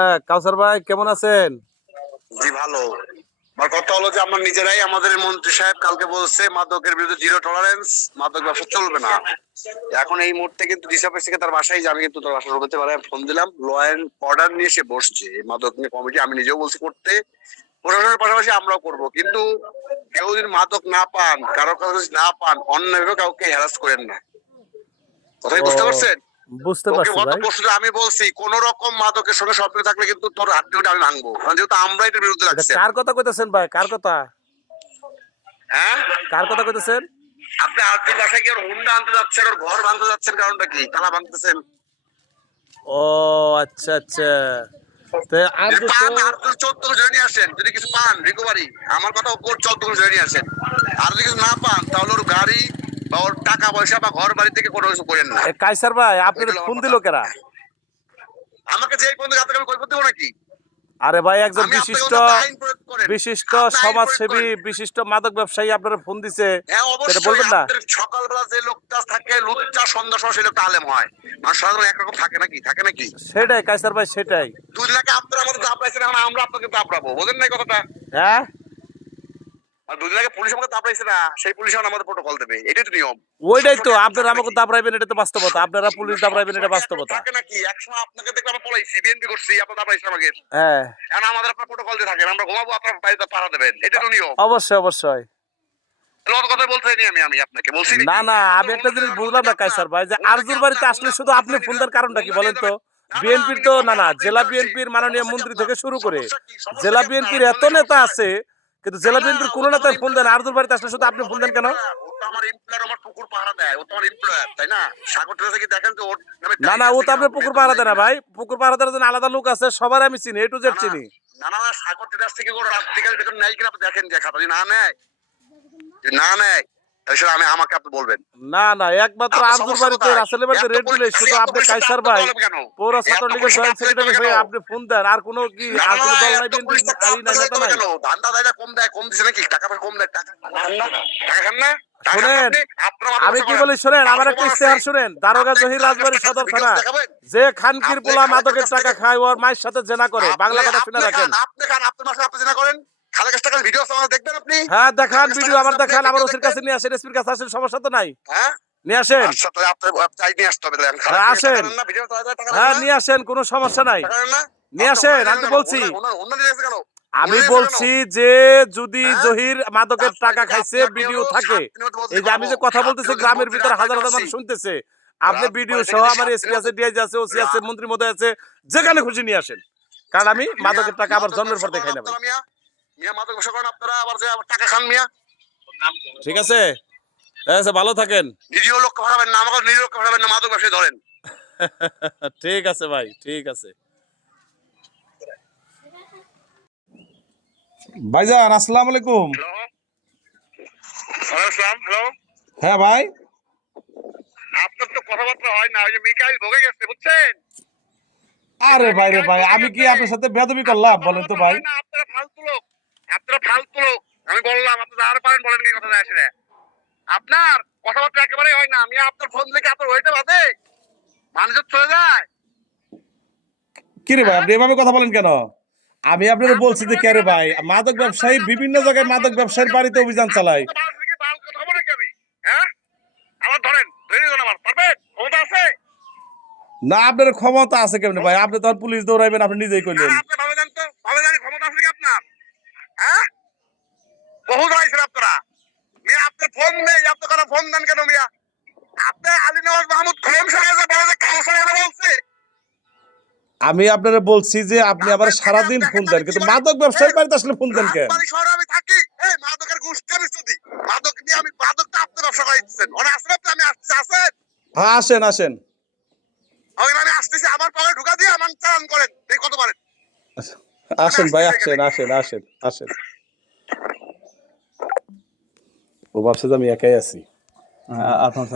হ্যাঁ, কাউসার ভাই কেমন আছেন? জি ভালো। আমার কথা হলো যে আমরা নিজেরাই আমাদের মন্ত্রী সাহেব কালকে বলছে মাদকের বিরুদ্ধে জিরো টলারেন্স, মাদক ব্যবসা চলবে না। এখন এই মুহূর্তে কিন্তু ডিসি অফিস থেকে তার বাসায় আমি কিন্তু তার বাসায় হতে পারে ফোন দিলাম, ল অ্যান্ড অর্ডার নিয়ে সে বসছে। এই মাদক নিয়ে কমিটি আমি নিজেও বলছি করতে, প্রশাসনের পাশাপাশি আমরাও করব, কিন্তু কেউ যদি মাদক না পান, কারো কাছে যদি না পান, অন্যভাবে কাউকে হ্যারাস করেন না। কথাই ও, বুঝতে পারছেন? বুঝতে ওকে পারছি গত ভাই। পরশু আমি বলছি কোন রকম মাদকের সঙ্গে সম্পর্ক থাকলে কিন্তু তোর হাত আমি ভাঙবো, কারণ যেহেতু আমরা এটার বিরুদ্ধে এটা লাগছি। কার কথা কইতেছেন ভাই? কার কথা? হ্যাঁ, কার কথা কইতেছেন? আপনি আর্থিক বাসায় কি ওর হুন্ডা আনতে যাচ্ছেন, ওর ঘর ভাঙতে যাচ্ছেন, কারণটা কি? তালা ভাঙতেছেন। ও, আচ্ছা আচ্ছা। তো আর যদি তো পান আর 14 জয় নিয়ে আসেন, যদি কিছু পান রিকভারি, আমার কথা ওর 14 জয় নিয়ে আসেন। আর যদি কিছু না পান তাহলে ওর গাড়ি বা ওর টাকা পয়সা বা ঘর বাড়ি থেকে কোনো কিছু করেন না। কাইসার ভাই, আপনার এটা হলো আমার ফোন কথা। দিল কেরা? আমাকে যে পর্যন্ত হাতে আমি কৈফিয়ত দেবো নাকি? আরে ভাই, একজন আমি আপনাকে বিশিষ্ট বলছি আপনি আইন প্রয়োগ করেন, বিশিষ্ট আপনি আইন প্রয়োগ সমাজসেবী, করেন। বিশিষ্ট মাদক ব্যবসায়ী আপনারা ফোন দিছে, হ্যাঁ সেটা অবশ্যই, বলবেন না? আপনাদের সকালবেলা যে লোকটা থাকে লুচ্চা, সন্ধ্যা সময় সেই লোকটা আলেম হয়। মানুষ সাধারণ একরকম থাকে নাকি? থাকে নাকি? সেটাই কাইসার ভাই, সেটাই। 2 লাখ আপনারা আমাদের দাপড়াইছেন, এখন আমরা আপনাকে দাপড়াবো, বোঝেন না এই কথাটা? হ্যাঁ, আর 2 দিন আগে পুলিশ আমাকে দাপড়াইছে না, সেই পুলিশ এখন আমাদের প্রোটোকল দেবে, এটাই তো নিয়ম। ওইটাই তো, সবসময় একরকম আপনারা থাকে আমাকে নাকি? দাবড়াইবেন, এটা তো বাস্তবতা। আপনারা পুলিশ দাবড়াইবেন, সবসময় এটা কি একরকম বাস্তবতা। থাকে নাকি? একসময় আপনাকে দেখলে আমরা পলাইছি, বিএনপি করছি, আপনার দাপড়াইছেন আমাকে। হ্যাঁ, এখন আমাদের আপনার প্রোটোকল দিয়ে থাকেন, আমরা ঘুমাবো, আপনার বাড়িতে পাহারা দেবেন, এটা তো নিয়ম। অবশ্যই অবশ্যই। অত কথা বলতে নি, আমি আপনাকে বলছি না নাকি? না, আমি আপনার একটা হুন্ডা জিনিস দেওয়ার বুঝলাম হুন্ডা কি না আপনার? কাইসার ভাই, যে হুন্ডা কি আরজুর বাড়িতে আপনার? আসলে হুন্ডা শুধু আপনার আপনি কাছে ফোন নিয়ে দেওয়ার কারণটা কি হুন্ডা বলেন নিয়ে তো? যাবেন। না না না, আমি বিএনপির তো, নিব, না আমার না, হাতে জেলা নিতে আসছি। বিএনপির মাননীয় সমস্যা কি মন্ত্রী আপনার? থেকে শুরু করে সমস্যা কি? সমস্যা জেলা কি আপনার? বিএনপির আমি এত বললে নেতা সমস্যা হয়? আছে, কিন্তু না জেলা না, বিএনপির ও কোন তো আমার নেতার ফোন দেন? এমপ্লয়ার। আরজুর বাড়িতে আসলে শুধু ও আপনি তো ফোন আমার দেন কেন? এমপ্লয়ার, ও তো আমার এমপ্লয়ার, আমার পুকুর পাহারা দেয়, ও তো আমার এমপ্লয়ার, তাই না? সাগর থেকে কি দেখেন তো ওর নামে না ডায়েরি না, ও আছে তো কিনা, আপনার ওর পুকুর বেতন পাহারা দেয় দেয় না কিনা? ভাই। পুকুর পাহারা দেওয়ার জন্য আলাদা লোক আছে, সবার আমি চিনি, A to Z না না চিনি। না না না, সাগর ট্রেডার্স থেকে কোনো রাত্রিকাল বেতন নেয় কিনা আপনি দেখেন, যে খাতা যদি না নেয়, যদি না নেয় তাহলে সেটা আমাকে আপনি বলবেন। না না, একমাত্র আপনার আরজুর সমস্যা বাড়িতে, কোথায়? রাসেলের বাড়িতে এত রেড দিলে পুলিশ আছে, শুধু এত আপনি পুলিশ থাকতে কাইসার আপনার ভাই, দল কেন? পৌর এত ছাত্রলীগের পুলিশ থাকতে জয়েন্ট আপনার দল সেক্রেটারি কেন? হয়ে আপনি ফোন দেন, আর কোনো কি, না আর না কোনো না, দল নাই? এত বিএনপি পুলিশ থাকতে আর আপনার নাই, দল নেতা নাই? কেন? ধান্দা দেয় কম দেয়, কম দিছে নাকি? টাকা কম দেয়, টাকা খান না? টাকা খান না? টাকা খান না শোনেন, আপনি? আপনার মাথা আমি ব্যবসা কি করেন, বলি শোনেন, আমার আমার একটা প্রমাণ আছে। ইস্তেহার শুনেন। দারোগা আপনি জহির খালেকের রাজবাড়ী কাছ সদর থেকে ভিডিও থানা, দেখাবেন? যে খানকির আপনি পোলা খালেকের মাদকের কাছ টাকা থেকে, খায়, ওর মায়ের সাথে জেনা করে, বাংলা আপনি কথা শুনে আপনি রাখেন। খান, আপনি খান, আপনার মাসে আপনি জেনা করেন। খালেকের টাকার ভিডিও আছে, আমাকে দেখবেন আপনি। হ্যাঁ দেখান, খালেকের টাকা ভিডিও দিচ্ছেন আমার আপনি, দেখান, আমার ভিডিও ওসির দেখবেন। কাছে নিয়ে আসেন, এসপির কাছে আসেন, সমস্যা তো নাই। হ্যাঁ নিয়ে আসেন। আচ্ছা, তাহলে আপনার চাই নিয়ে আসতে হবে, তাহলে খালেক হ্যাঁ থেকে টাকা আসেন। নেন না, ভিডিও টাকা নেন হ্যাঁ না, নিয়ে আসেন, কোনো সমস্যা নাই। টাকা নেন না। নিয়ে আপনি আসেন, হুন্ডা আমি তো কেন? বলছি। হুন্ডা হুন্ডা হুন্ডা নিয়ে গেছে কেন? আমি হুন্ডা নিয়ে গেছে কেন? বলছি যে যদি হ্যাঁ, জহির মাদকের তারপরে টাকা যদি খাইছে, আপনাকে ভিডিও হলো থাকে, 7 দিনের মধ্যে বদলি এই যে আমি করাবো, যে কথা 7 বলতেছি, দিনের মধ্যে গ্রামের মন্ত্রী ভিতরে রাত হাজার বাড়িতে হাজার আসছি, মানুষ শুনতেছে, আপনি রাত ভিডিও বাড়িতে সহ যদি আমার 7 এসপি দিনের আছে, মধ্যে ডিআইজি আছে, ওসি আছে, রাত, মন্ত্রী মহোদয় আছে, যেখানে খুশি নিয়ে আসেন। কারণ আমি মিয়া মাদকের টাকা আবার মাদক জন্মের ব্যবসা পর করেন দেখাই না ভাই। আপনারা, মিয়া মিয়া মাদক ব্যবসা করেন আপনারা, আবার যে আবার টাকা খান মিয়া। ঠিক আছে, আচ্ছা, ভালো থাকেন। নিজেও লোক ভাড়াবেন না, আমাকে নিজের লোক ভাড়াবেন না, মাদক ব্যবসায়ী ধরেন। ঠিক আছে ভাই, ঠিক আছে। ভাইজান, আসসালামু আলাইকুম। হ্যালো, ওয়ালাইকুম আসসালাম। হ্যালো, হ্যাঁ ভাই। আপনার তো কথাবার্তা হয় না, ওই যে মিকাইল ভোগে গেছে বুঝছেন? আরে ভাই রে মিকাইল ভাই, ভোগে আমি কি গেছে, আপনার সাথে বেয়াদবি আপনার করলাম বলেন তো কথাবার্তা ভাই? হয় না, আপনারা ফালতু লোক, আপনারা ফালতু লোক। আমি বললাম আপনি আর পারেন বলেন, কি কথা যায় আসে? আপনার কথাবার্তা একেবারেই হয় না। আমি আপনার ফোন থেকে আপনার ওইটা বাদে মানুষ চলে যায়। কি রে ভাই, হ্যাঁ, আপনি এভাবে কথা বলেন কেন? আমি আপনার আপনার বলছি যে কথা কে রে ঠিক ভাই, আছে, মাদক আপনার ব্যবসায়ী আপনার বিভিন্ন ছিল, জায়গায় আপনার মাদক বাল কথা ব্যবসায়ীর বলে বাড়িতে আপনি, অভিযান আপনার চালায়। তো বাল থেকে বাল কথা খবর নাকি আমি? হ্যাঁ, আমার ধরেন ধরে দিন, আমার পারবেন, ক্ষমতা আছে? না, আপনার ক্ষমতা আছে কেমনে ভাই? আপনি তো আর পুলিশ দৌড়াইবেন, আপনি নিজেই না কইলেন। না, আপনি ভাবে জান তো, ভাবে জানি ক্ষমতা আছে কি আপনার? হ্যাঁ, বহু দাঁড়াইছেন আপনারা। মিয়া আপনার ফোন নেই, আপনি কেন ফোন দেন কেন মিয়া? আপনি আলী নওয়াজ মাহমুদ খোম সাহেব বলে যে কাউসার বলছে, আমি আপনারা বলছি যে আপনি আবার রাজবাড়ী থাকে, সারাদিন আপনি ফোন একের দেন, তারিখ কি কিন্তু করেন? মাদক এই ব্যবসায়ীর বাড়িতে আসলে ফোন দেন কেন? রাজবাড়ী শহরে আমি থাকি, এই মাদকের গোষ্ঠী আমি যদি মাদক নিয়ে আমি মাদকটা আপনি ব্যবসা করাইতেছেন, ওরা আসলে আপনি, আমি আসতেছি, আসেন হ্যাঁ আসেন আসেন। আমি আসতেছি, আমার পকেটে ঢুকা দিয়ে আমার চালান করেন, এই কত পারেন। আমি আসেন ভাই, আসতেছি আসেন এখানে। আসেন আসেন আসেন। ও ভাবছে যে আমি একাই আছি। আপনার